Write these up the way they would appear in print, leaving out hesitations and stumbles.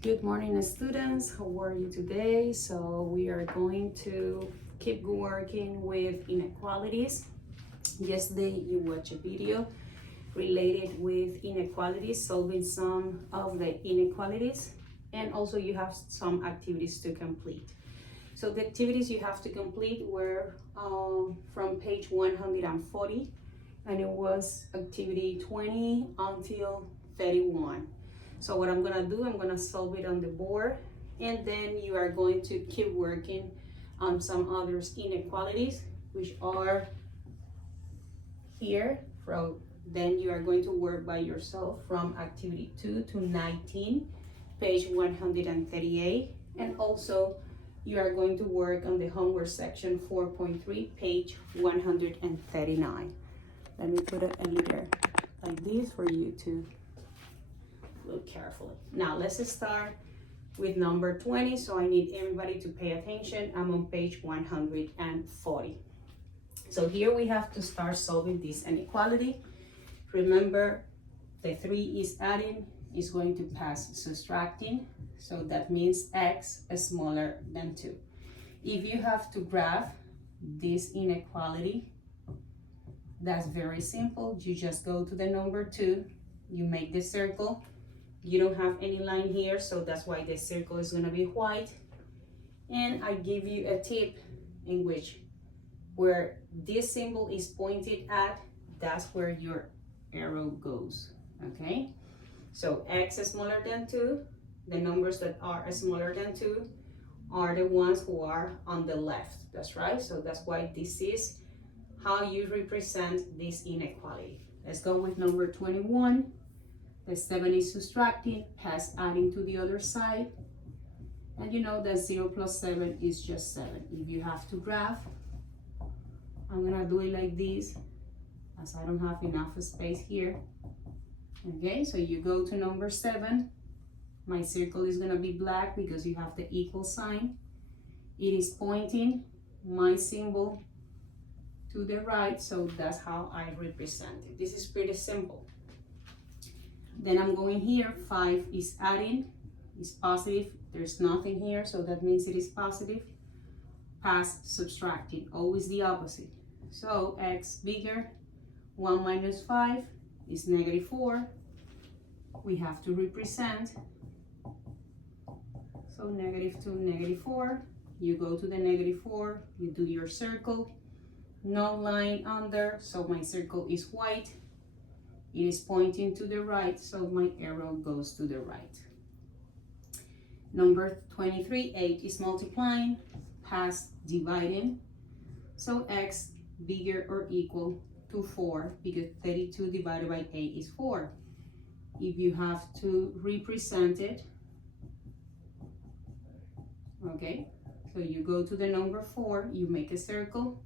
Good morning, students. How are you today? So we are going to keep working with inequalities. Yesterday you watched a video related with inequalities, solving some of the inequalities, and also you have some activities to complete. So the activities you have to complete were from page 140, and it was activity 20 until 31. So what I'm gonna do, I'm gonna solve it on the board, and then you are going to keep working on some other inequalities, which are here. Then you are going to work by yourself from activity 2 to 19, page 138, and also you are going to work on the homework section 4.3, page 139. Let me put it a little like this for you to look carefully. Now let's start with number 20. So I need everybody to pay attention. I'm on page 140. So here we have to start solving this inequality. Remember, the 3 is adding, is going to pass subtracting. So that means x is smaller than 2. If you have to graph this inequality, that's very simple. You just go to the number 2, you make the circle. You don't have any line here, so that's why the circle is gonna be white. And I give you a tip in which where this symbol is pointed at, that's where your arrow goes, okay? So x is smaller than 2, the numbers that are smaller than 2 are the ones who are on the left, that's right? So that's why this is how you represent this inequality. Let's go with number 21. The 7 is subtracting, pass adding to the other side. And you know that 0 plus 7 is just 7. If you have to graph, I'm gonna do it like this, as I don't have enough space here. Okay, so you go to number 7. My circle is gonna be black because you have the equal sign. It is pointing my symbol to the right, so that's how I represent it. This is pretty simple. Then I'm going here, 5 is adding, is positive, there's nothing here, so that means it is positive. Pass subtracting, always the opposite. So x bigger, 1 minus 5 is negative 4. We have to represent. So negative 2, negative 4. You go to the negative 4, you do your circle. No line under, so my circle is white. It is pointing to the right, so my arrow goes to the right. Number 23, 8 is multiplying, past dividing. So x bigger or equal to 4, because 32 divided by 8 is 4. If you have to represent it, okay, so you go to the number 4, you make a circle.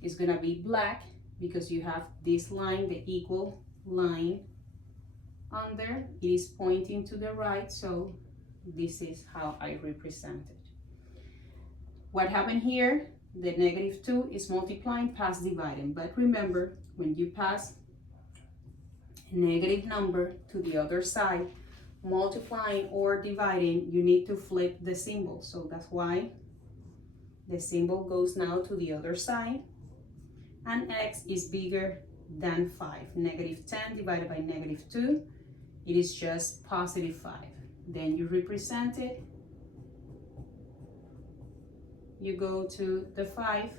It's gonna be black because you have this line, the equal line under. It is pointing to the right, so this is how I represent it. What happened here? The negative 2 is multiplying, past dividing. But remember, when you pass a negative number to the other side, multiplying or dividing, you need to flip the symbol. So that's why the symbol goes now to the other side. And x is bigger than 5. Negative 10 divided by negative 2, it is just positive 5. Then you represent it. You go to the 5.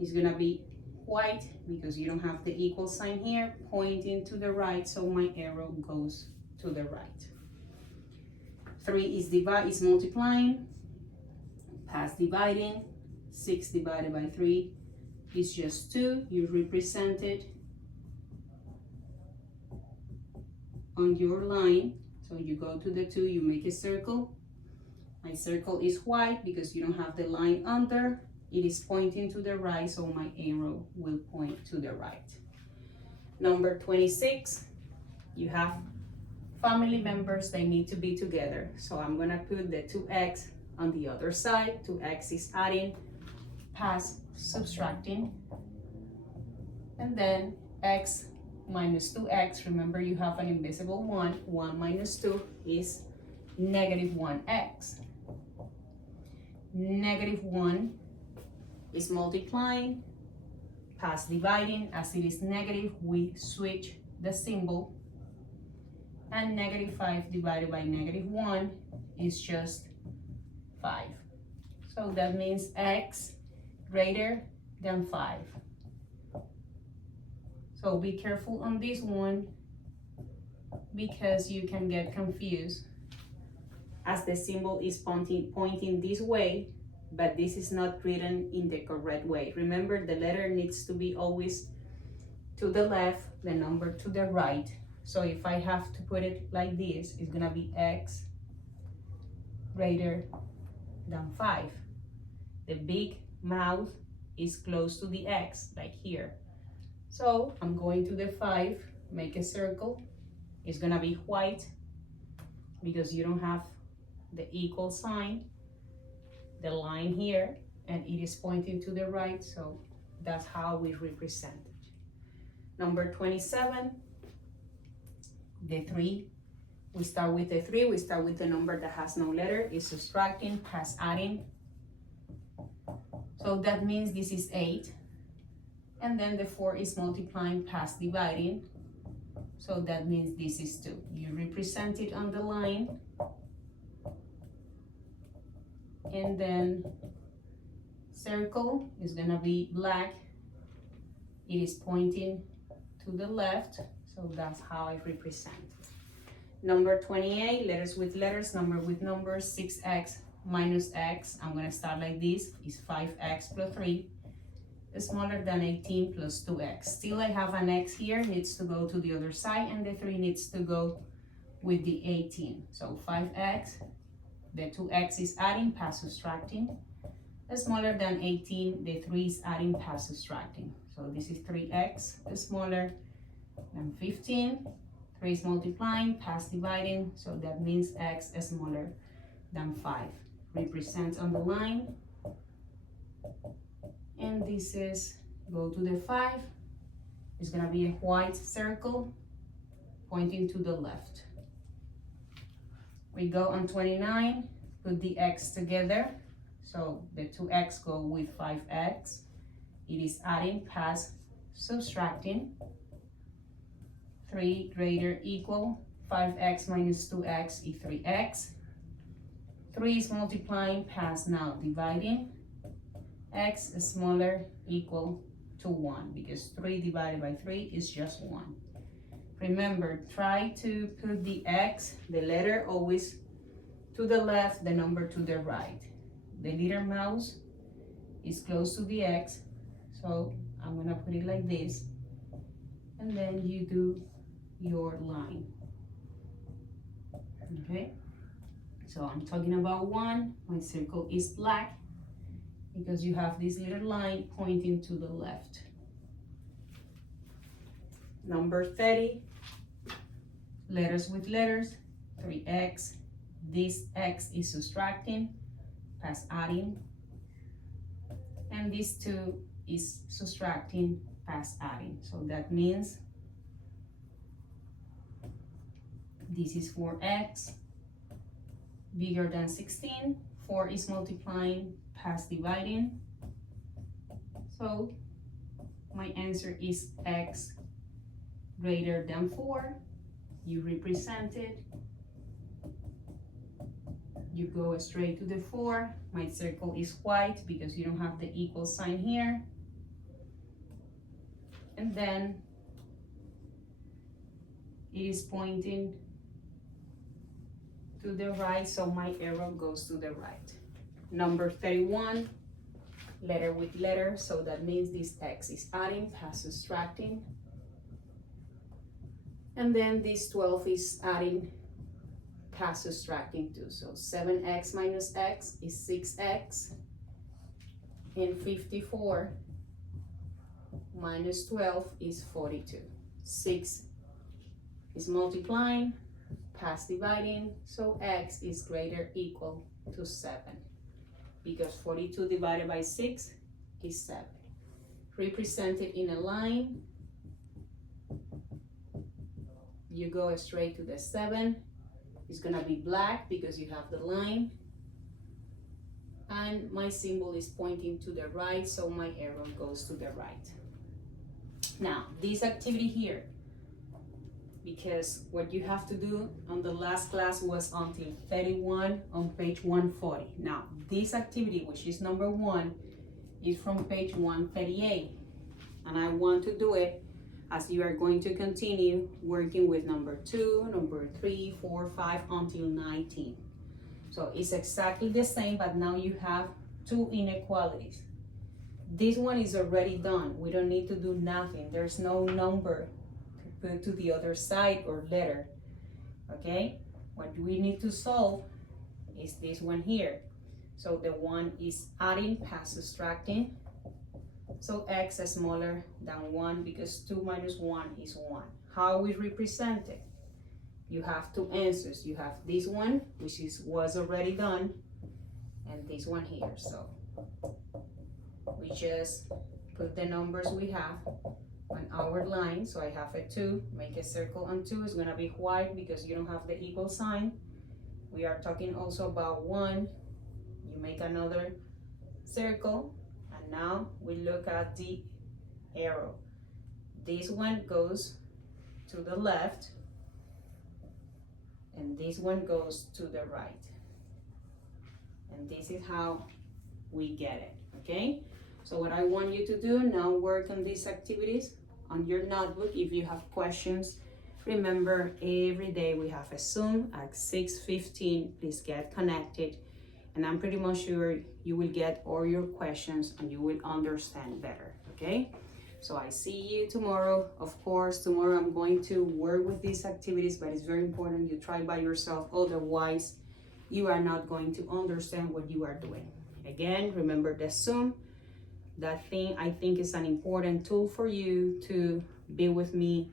It's gonna be white because you don't have the equal sign here, pointing to the right, so my arrow goes to the right. 3 is multiplying, past dividing. 6 divided by 3 is just 2. You represent it on your line. So you go to the 2, you make a circle. My circle is white because you don't have the line under. It is pointing to the right, so my arrow will point to the right. Number 26, you have family members, they need to be together. So I'm gonna put the 2x on the other side. 2x is adding, past subtracting, and then x minus 2x, remember you have an invisible 1, 1 minus 2 is negative 1x. Negative 1 is multiplying, past dividing. As it is negative, we switch the symbol, and negative 5 divided by negative 1 is just 5. So that means x greater than 5. So be careful on this one because you can get confused as the symbol is pointing this way, but this is not written in the correct way. Remember, the letter needs to be always to the left, the number to the right. So if I have to put it like this, it's gonna be x greater than 5. The big mouth is close to the x, like here. So I'm going to the 5, make a circle. It's gonna be white because you don't have the equal sign, the line here, and it is pointing to the right, so that's how we represent it. Number 27, the 3. We start with the 3, we start with the number that has no letter, is subtracting, past adding. So that means this is 8. And then the 4 is multiplying, past dividing. So that means this is 2. You represent it on the line. And then circle is gonna be black. It is pointing to the left. So that's how I represent it. Number 28, letters with letters, number with numbers, 6x minus x. I'm gonna start like this, is 5x plus 3. Smaller than 18 plus 2x. Still I have an x here, needs to go to the other side, and the 3 needs to go with the 18. So 5x, the 2x is adding, past subtracting. Smaller than 18, the 3 is adding, past subtracting. So this is 3x, smaller than 15. 3 is multiplying, past dividing, so that means x is smaller than 5. Represent on the line. And this is, go to the 5, it's gonna be a white circle pointing to the left. We go on 29, put the x together, so the 2x go with 5x. It is adding, past subtracting. 3 greater equal, 5x minus 2x is 3x. 3 is multiplying, past now dividing. X is smaller equal to 1 because 3 divided by 3 is just 1. Remember, try to put the x, the letter always to the left, the number to the right. The little mouse is close to the x, so I'm gonna put it like this, and then you do your line. Okay, so I'm talking about 1, my circle is black, because you have this little line pointing to the left. Number 30, letters with letters, 3x. This x is subtracting, past adding. And this 2 is subtracting, past adding. So that means this is 4x, bigger than 16. 4 is multiplying, past dividing. So my answer is x greater than 4. You represent it. You go straight to the 4. My circle is white because you don't have the equal sign here. And then it is pointing to the right, so my arrow goes to the right. Number 31, letter with letter, so that means this x is adding, past subtracting. And then this 12 is adding, past subtracting too. So 7x minus x is 6x, and 54 minus 12 is 42. 6 is multiplying, past dividing, so x is greater equal to 7. Because 42 divided by 6 is 7. Represented in a line. you go straight to the 7. It's gonna be black because you have the line. And my symbol is pointing to the right, so my arrow goes to the right. Now, this activity here, because what you have to do on the last class was until 31 on page 140. Now, this activity, which is number 1, is from page 138. And I want to do it as you are going to continue working with number 2, number 3, 4, 5, until 19. So it's exactly the same, but now you have 2 inequalities. This one is already done. We don't need to do nothing. There's no number to put to the other side or letter, okay? What we need to solve is this one here. So the one is adding past subtracting. So x is smaller than 1 because 2 minus 1 is 1. How we represent it? You have 2 answers. You have this one, which was already done, and this one here. So we just put the numbers we have on our line. So I have a 2, make a circle on 2. It's gonna be white because you don't have the equal sign. We are talking also about 1. You make another circle, and now we look at the arrow. This one goes to the left, and this one goes to the right. And this is how we get it, okay? So what I want you to do now, work on these activities on your notebook. If you have questions, remember every day we have a Zoom at 6:15. Please get connected, and I'm pretty much sure you will get all your questions and you will understand better, okay? So I see you tomorrow. Of course, tomorrow I'm going to work with these activities, but it's very important you try by yourself. Otherwise, you are not going to understand what you are doing. Again, remember the Zoom. That thing I think is an important tool for you to be with me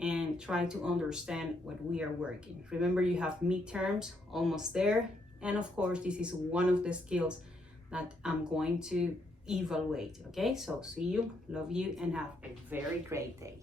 and try to understand what we are working. Remember, you have midterms almost there. And of course, this is one of the skills that I'm going to evaluate, okay? So see you, love you, and have a very great day.